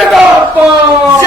ah